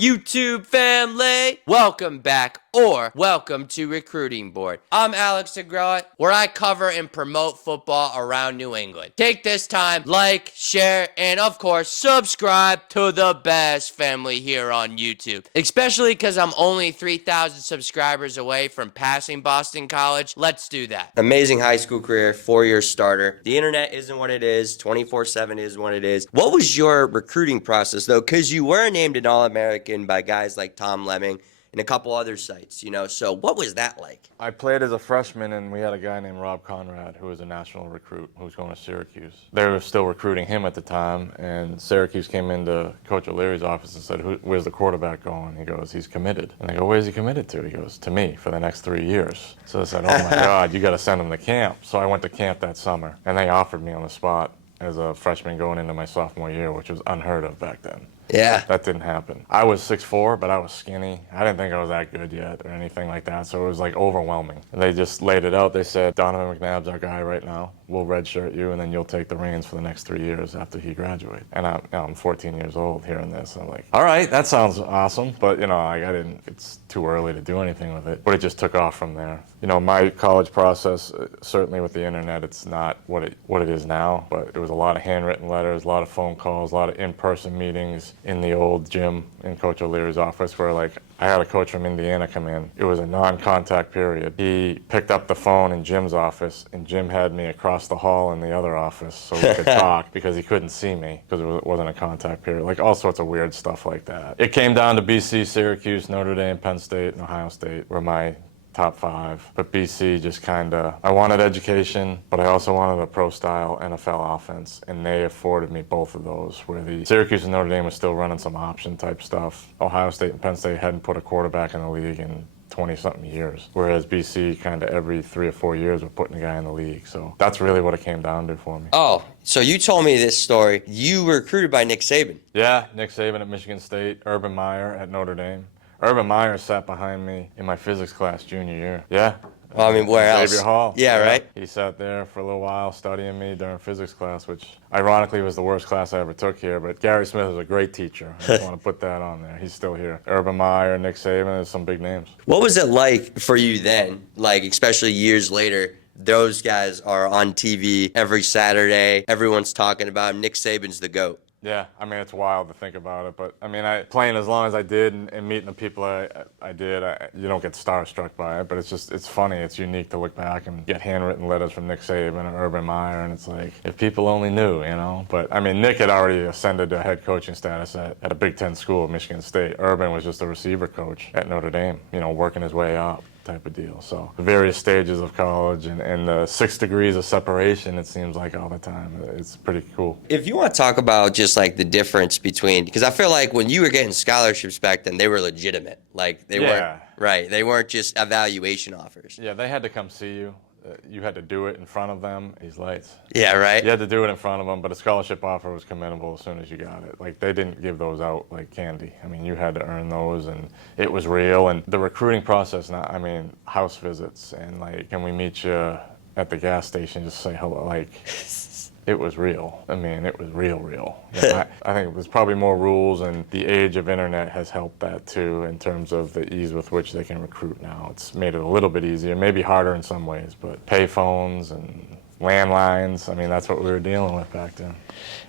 YouTube family. Welcome back or welcome to Recruiting Board. I'm Alex DeGraw, where I cover and promote football around New England. Take this time, like, share, and of course, subscribe to the best family here on YouTube. Especially because I'm only 3,000 subscribers away from passing Boston College. Let's do that. Amazing high school career, 4-year starter. The internet isn't what it is. 24/7 is what it is. What was your recruiting process, though? Because you were named an All-American by guys like Tom Lemming and a couple other sites, so what was that like? I played as a freshman, and we had a guy named Rob Conrad who was a national recruit who was going to Syracuse. They were still recruiting him at the time, and Syracuse came into Coach O'Leary's office and said, where's the quarterback going? He goes, he's committed. And they go, where's he committed to? He goes, to me for the next 3 years. So I said, oh my God, you got to send him to camp. So I went to camp that summer, and they offered me on the spot as a freshman going into my sophomore year, which was unheard of back then. Yeah. That didn't happen. I was 6'4", but I was skinny. I didn't think I was that good yet or anything like that, so it was like overwhelming. And they just laid it out. They said, Donovan McNabb's our guy right now. We'll redshirt you, and then you'll take the reins for the next 3 years after he graduates. And I'm 14 years old hearing this. I'm like, all right, that sounds awesome, but it's too early to do anything with it. But it just took off from there. My college process, certainly with the internet, it's not what it is now, but it was a lot of handwritten letters, a lot of phone calls, a lot of in-person meetings in the old gym in Coach O'Leary's office where I had a coach from Indiana come in. It was a non-contact period. He picked up the phone in Jim's office, and Jim had me across the hall in the other office so we could talk because he couldn't see me because it wasn't a contact period. Like all sorts of weird stuff like that. It came down to BC, Syracuse, Notre Dame, Penn State, and Ohio State were my top 5, but BC just I wanted education, but I also wanted a pro-style NFL offense, and they afforded me both of those, where the Syracuse and Notre Dame was still running some option-type stuff. Ohio State and Penn State hadn't put a quarterback in the league in 20-something years, whereas BC every 3 or 4 years were putting a guy in the league. So that's really what it came down to for me. Oh, so you told me this story. You were recruited by Nick Saban. Yeah, Nick Saban at Michigan State, Urban Meyer at Notre Dame. Urban Meyer sat behind me in my physics class junior year. Yeah. Well, where else? Xavier Hall. Yeah, right? He sat there for a little while studying me during physics class, which ironically was the worst class I ever took here, but Gary Smith was a great teacher. I just want to put that on there. He's still here. Urban Meyer, Nick Saban, there's some big names. What was it like for you then, especially years later? Those guys are on TV every Saturday. Everyone's talking about him. Nick Saban's the GOAT. Yeah, it's wild to think about it, but playing as long as I did and meeting the people I did, you don't get starstruck by it, but it's funny, it's unique to look back and get handwritten letters from Nick Saban and Urban Meyer, and it's like, if people only knew, But Nick had already ascended to head coaching status at a Big Ten school at Michigan State. Urban was just a receiver coach at Notre Dame, working his way up. Type of deal. So the various stages of college and the 6 degrees of separation, it seems like all the time. It's pretty cool. If you want to talk about just the difference between, because I feel like when you were getting scholarships back then, they were legitimate. Weren't right. They weren't just evaluation offers. Yeah, they had to come see you. You had to do it in front of them. These lights. Yeah, right. You had to do it in front of them, but a scholarship offer was commendable as soon as you got it. They didn't give those out like candy. You had to earn those, and it was real. And the recruiting process, house visits and can we meet you at the gas station? Just say hello. It was real. It was real. I think there's probably more rules, and the age of internet has helped that too in terms of the ease with which they can recruit now. It's made it a little bit easier, maybe harder in some ways, but pay phones and landlines, that's what we were dealing with back then.